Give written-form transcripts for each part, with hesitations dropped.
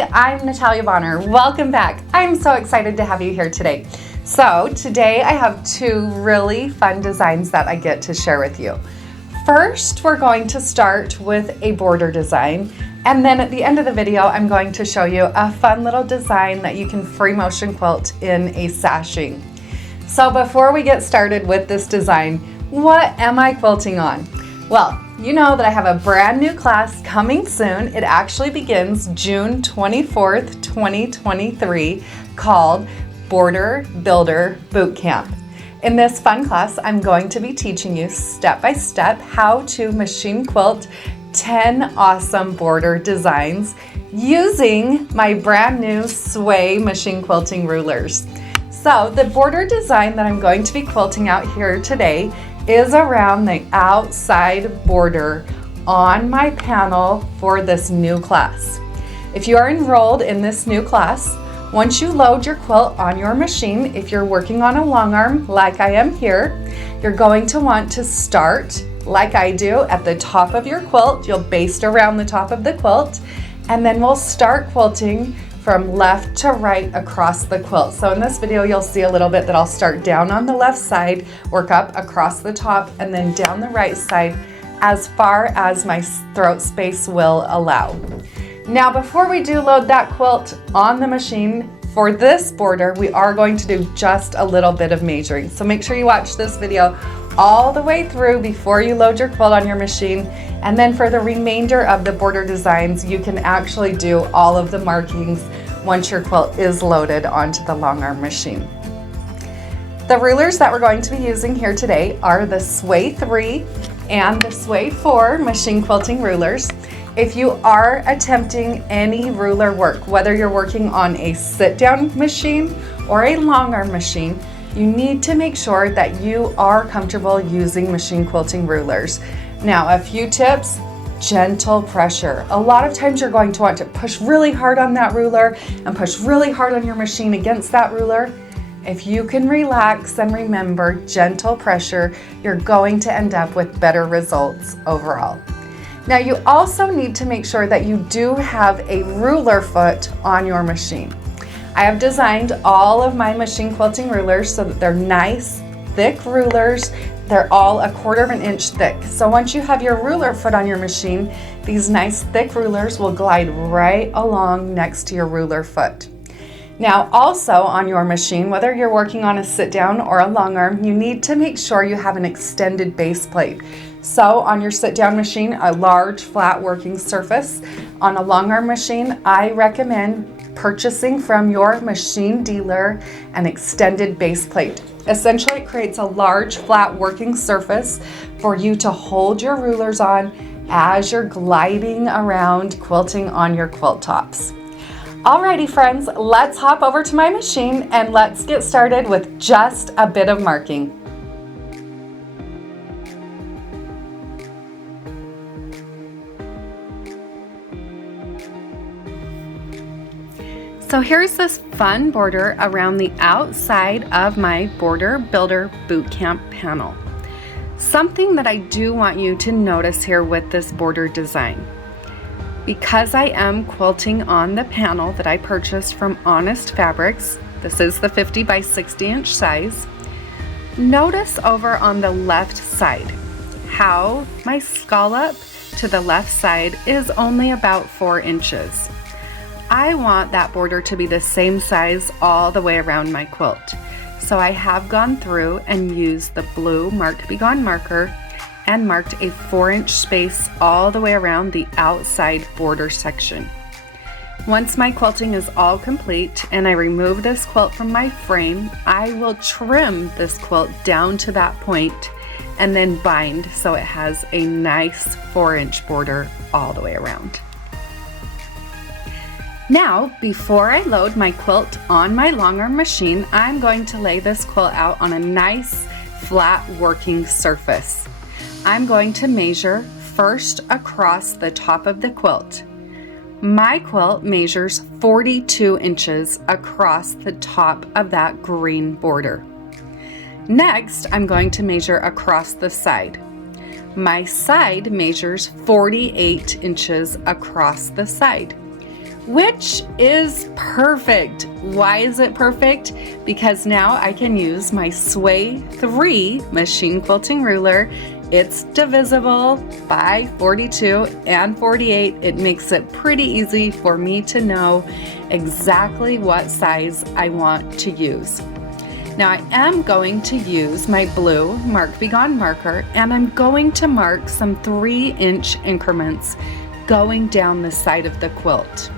everybody, I'm Natalia Bonner. Welcome back. I'm so excited to have you here today. So today I have two really fun designs that I get to share with you. First, we're going to start with a border design, and then at the end of the video I'm going to show you a fun little design that you can free motion quilt in a sashing. So before we get started with this design, what am I quilting on? Well, you know that I have a brand new class coming soon. It actually begins June 24th, 2023, called Border Builder Bootcamp. In this fun class, I'm going to be teaching you step by step how to machine quilt 10 awesome border designs using my brand new Sway machine quilting rulers. So the border design that I'm going to be quilting out here today is around the outside border on my panel for this new class. If you are enrolled in this new class, once you load your quilt on your machine, if you're working on a long arm like I am here, you're going to want to start like I do at the top of your quilt. You'll baste around the top of the quilt, and then we'll start quilting from left to right across the quilt. So in this video, you'll see a little bit that I'll start down on the left side, work up across the top, and then down the right side as far as my throat space will allow. Now, before we do load that quilt on the machine, for this border, we are going to do just a little bit of measuring. So make sure you watch this video all the way through before you load your quilt on your machine. And then for the remainder of the border designs, you can actually do all of the markings once your quilt is loaded onto the long arm machine. The rulers that we're going to be using here today are the Sway 3 and the Sway 4 machine quilting rulers. If you are attempting any ruler work, whether you're working on a sit-down machine or a long arm machine, you need to make sure that you are comfortable using machine quilting rulers. Now, a few tips: gentle pressure. A lot of times you're going to want to push really hard on that ruler and push really hard on your machine against that ruler. If you can relax and remember gentle pressure, you're going to end up with better results overall. Now, you also need to make sure that you do have a ruler foot on your machine. I have designed all of my machine quilting rulers so that they're nice, thick rulers. They're all 1/4 of an inch thick. So once you have your ruler foot on your machine, these nice thick rulers will glide right along next to your ruler foot. Now, also on your machine, whether you're working on a sit down or a long arm, you need to make sure you have an extended base plate. So on your sit down machine, a large flat working surface. On a long arm machine, I recommend purchasing from your machine dealer an extended base plate. Essentially, it creates a large flat working surface for you to hold your rulers on as you're gliding around quilting on your quilt tops. Alrighty friends, let's hop over to my machine and let's get started with just a bit of marking. So here's this fun border around the outside of my Border Builder Bootcamp panel. Something that I do want you to notice here with this border design. Because I am quilting on the panel that I purchased from Honest Fabrics, this is the 50 by 60 inch size, notice over on the left side how my scallop to the left side is only about 4 inches. I want that border to be the same size all the way around my quilt. So I have gone through and used the blue Mark Be Gone marker and marked a 4-inch space all the way around the outside border section. Once my quilting is all complete and I remove this quilt from my frame, I will trim this quilt down to that point and then bind so it has a nice 4-inch border all the way around. Now, before I load my quilt on my long arm machine, I'm going to lay this quilt out on a nice flat working surface. I'm going to measure first across the top of the quilt. My quilt measures 42 inches across the top of that green border. Next, I'm going to measure across the side. My side measures 48 inches across the side. which is perfect. Why is it perfect? Because now I can use my Sway 3 machine quilting ruler. It's divisible by 42 and 48. It makes it pretty easy for me to know exactly what size I want to use. Now I am going to use my blue Mark Be Gone marker, and I'm going to mark some 3-inch increments going down the side of the quilt.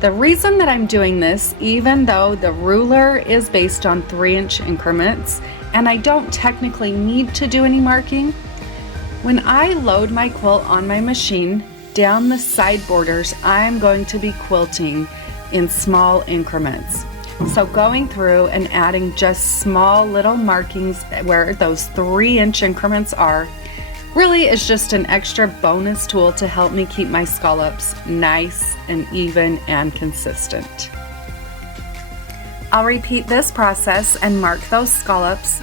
The reason that I'm doing this, even though the ruler is based on 3-inch increments, and I don't technically need to do any marking, when I load my quilt on my machine, down the side borders, I'm going to be quilting in small increments. So going through and adding just small little markings where those 3-inch increments are really is just an extra bonus tool to help me keep my scallops nice and even and consistent. I'll repeat this process and mark those scallops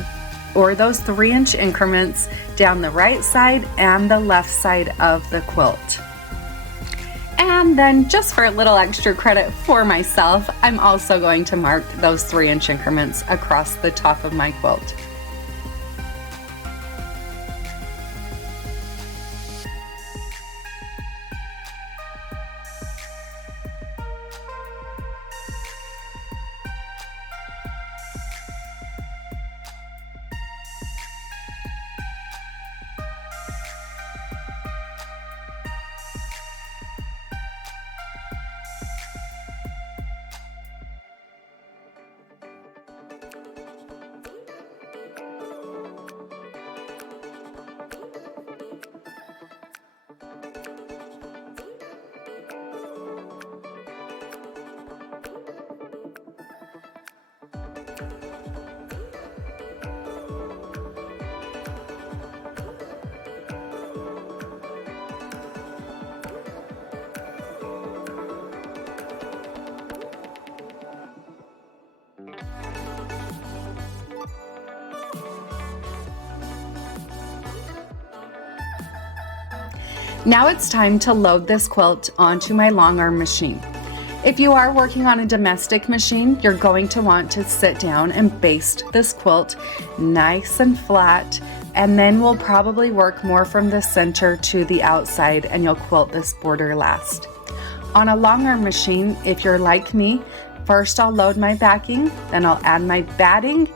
or those 3-inch increments down the right side and the left side of the quilt. And then just for a little extra credit for myself, I'm also going to mark those 3-inch increments across the top of my quilt. Now it's time to load this quilt onto my long arm machine. If you are working on a domestic machine, you're going to want to sit down and baste this quilt nice and flat, and then we'll probably work more from the center to the outside and you'll quilt this border last. On a long arm machine, if you're like me, first I'll load my backing, then I'll add my batting.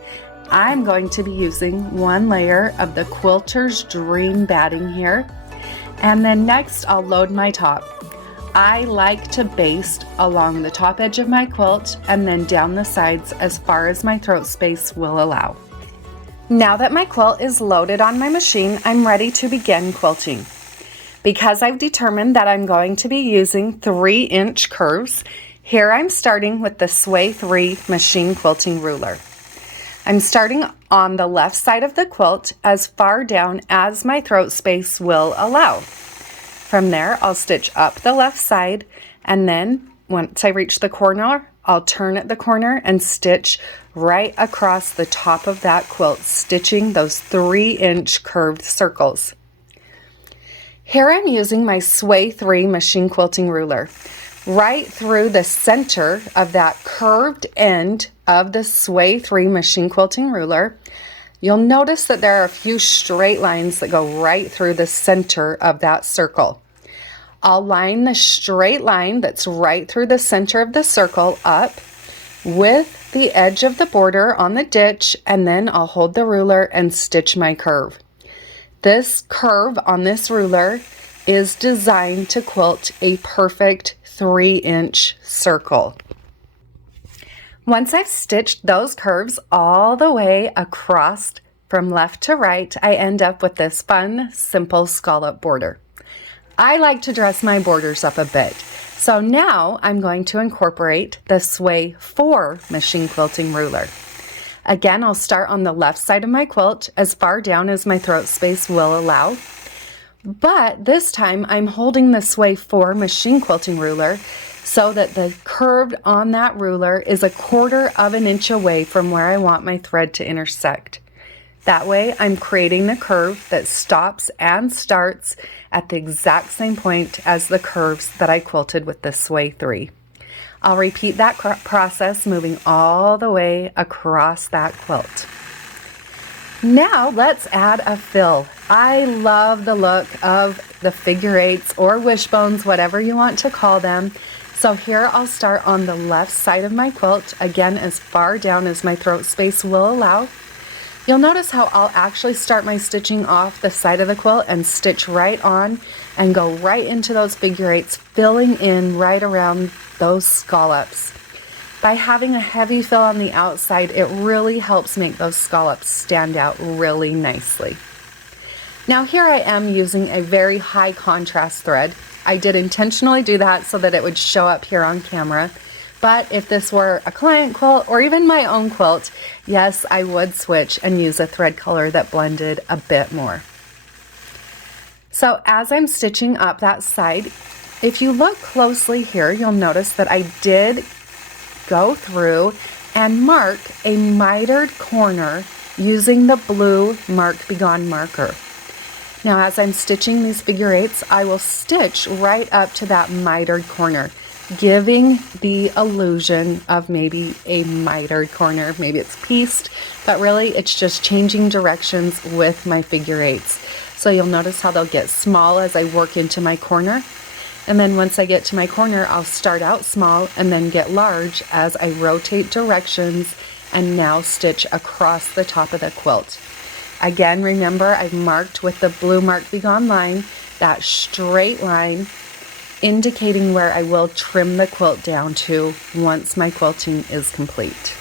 I'm going to be using 1 layer of the Quilter's Dream batting here. And then next I'll load my top. I like to baste along the top edge of my quilt and then down the sides as far as my throat space will allow. Now that my quilt is loaded on my machine, I'm ready to begin quilting. Because I've determined that I'm going to be using 3-inch curves, here I'm starting with the Sway 3 machine quilting ruler. I'm starting on the left side of the quilt as far down as my throat space will allow. From there, I'll stitch up the left side, and then once I reach the corner, I'll turn at the corner and stitch right across the top of that quilt, stitching those 3-inch curved circles. Here I'm using my Sway 3 machine quilting ruler. Right through the center of that curved end of the Sway 3 machine quilting ruler, you'll notice that there are a few straight lines that go right through the center of that circle. I'll line the straight line that's right through the center of the circle up with the edge of the border on the ditch, and then I'll hold the ruler and stitch my curve. This curve on this ruler is designed to quilt a perfect 3-inch circle. Once I've stitched those curves all the way across from left to right, I end up with this fun, simple scallop border. I like to dress my borders up a bit, so now I'm going to incorporate the Sway 4 machine quilting ruler. Again, I'll start on the left side of my quilt as far down as my throat space will allow. But this time I'm holding the Sway 4 machine quilting ruler so that the curve on that ruler is 1/4 of an inch away from where I want my thread to intersect. That way I'm creating the curve that stops and starts at the exact same point as the curves that I quilted with the Sway 3. I'll repeat that process, moving all the way across that quilt. Now let's add a fill. I love the look of the figure eights or wishbones, whatever you want to call them. So here I'll start on the left side of my quilt, again as far down as my throat space will allow. You'll notice how I'll actually start my stitching off the side of the quilt and stitch right on and go right into those figure eights, filling in right around those scallops. By having a heavy fill on the outside, it really helps make those scallops stand out really nicely. Now here I am using a very high contrast thread. I did intentionally do that so that it would show up here on camera. But if this were a client quilt or even my own quilt, yes, I would switch and use a thread color that blended a bit more. So as I'm stitching up that side, if you look closely here, you'll notice that I did go through and mark a mitered corner using the blue Mark Be Gone marker. Now as I'm stitching these figure eights, I will stitch right up to that mitered corner, giving the illusion of maybe a mitered corner. Maybe it's pieced, but really it's just changing directions with my figure eights. So you'll notice how they'll get small as I work into my corner. And then once I get to my corner, I'll start out small and then get large as I rotate directions and now stitch across the top of the quilt. Again, remember I've marked with the blue Mark Be Gone line, that straight line, indicating where I will trim the quilt down to once my quilting is complete.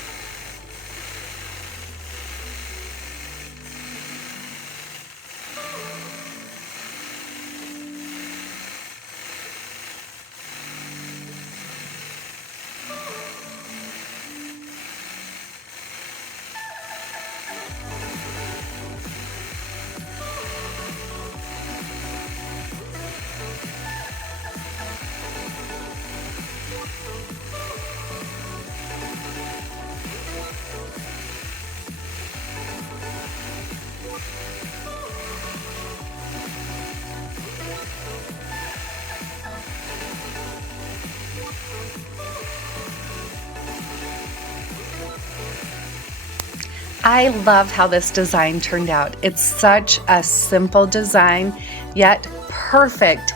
I love how this design turned out. It's such a simple design, yet perfect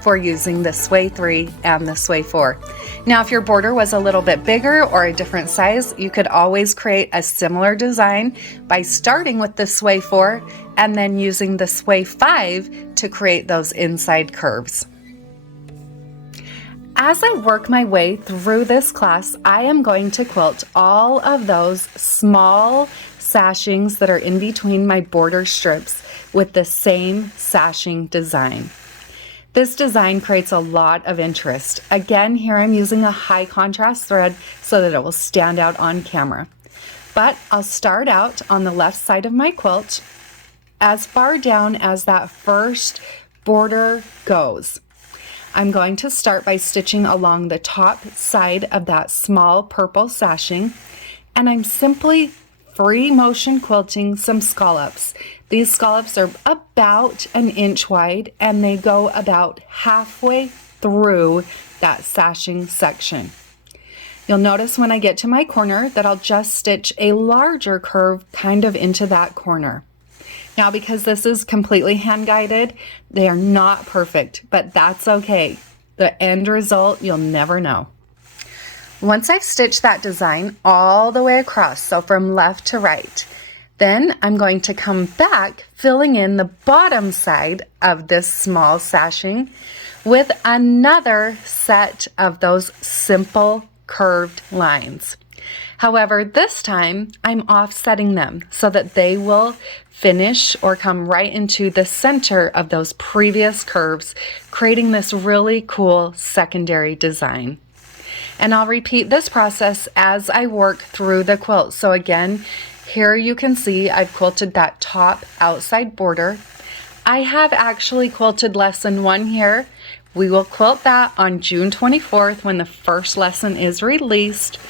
for using the Sway 3 and the Sway 4. Now, if your border was a little bit bigger or a different size, you could always create a similar design by starting with the Sway 4 and then using the Sway 5 to create those inside curves. As I work my way through this class, I am going to quilt all of those small sashings that are in between my border strips with the same sashing design. This design creates a lot of interest. Again, here I'm using a high contrast thread so that it will stand out on camera. But I'll start out on the left side of my quilt as far down as that first border goes. I'm going to start by stitching along the top side of that small purple sashing, and I'm simply free motion quilting some scallops. These scallops are about an inch wide and they go about halfway through that sashing section. You'll notice when I get to my corner that I'll just stitch a larger curve kind of into that corner. Now, because this is completely hand guided, they are not perfect, but that's okay. The end result, you'll never know. Once I've stitched that design all the way across, so from left to right, then I'm going to come back, filling in the bottom side of this small sashing with another set of those simple curved lines. However, this time I'm offsetting them so that they will finish or come right into the center of those previous curves, creating this really cool secondary design. And I'll repeat this process as I work through the quilt. So again, here you can see I've quilted that top outside border. I have actually quilted lesson 1 here. We will quilt that on June 24th when the first lesson is released.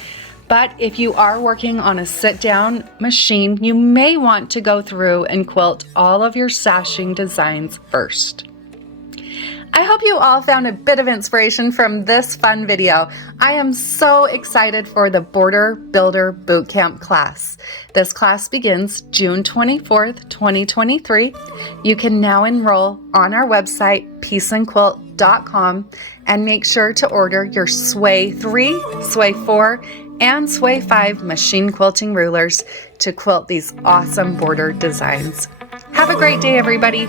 But if you are working on a sit-down machine, you may want to go through and quilt all of your sashing designs first. I hope you all found a bit of inspiration from this fun video. I am so excited for the Border Builder Bootcamp class. This class begins June 24th, 2023. You can now enroll on our website, peaceandquilt.com, and make sure to order your Sway 3, Sway 4, and Sway 5 machine quilting rulers to quilt these awesome border designs. Have a great day, everybody.